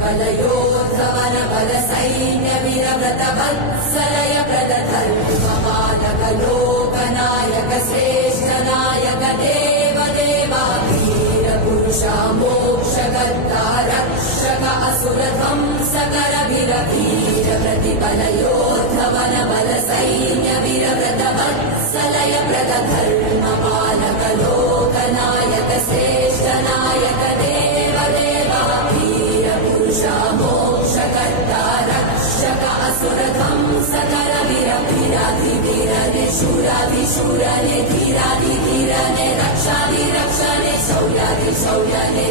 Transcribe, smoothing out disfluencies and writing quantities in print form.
प्रतिफलयोद्धवन बल सैन्य वीरव्रत वत्सलय प्रदधर्मपालक लोकनायक श्रेष्ठ नायक देव देवा वीर पुरुषा मोक्षकर्ता रक्षक असुर ध्वंसकर वीर वीर प्रतिफलयोद्धवन बल सैन्य वीरव्रत वत्सलय प्रदधर्मपालक लोकनायक श्रेष्ठ नायक देव देवा वीर पुरुषा मोक्षकर्ता रक्षक असुर ध्वंसकर वीर वीराधिवीरने शूराधिशूरने धीराधिधीरने रक्षाधिरक्षणे शौर्याधिशौर्यने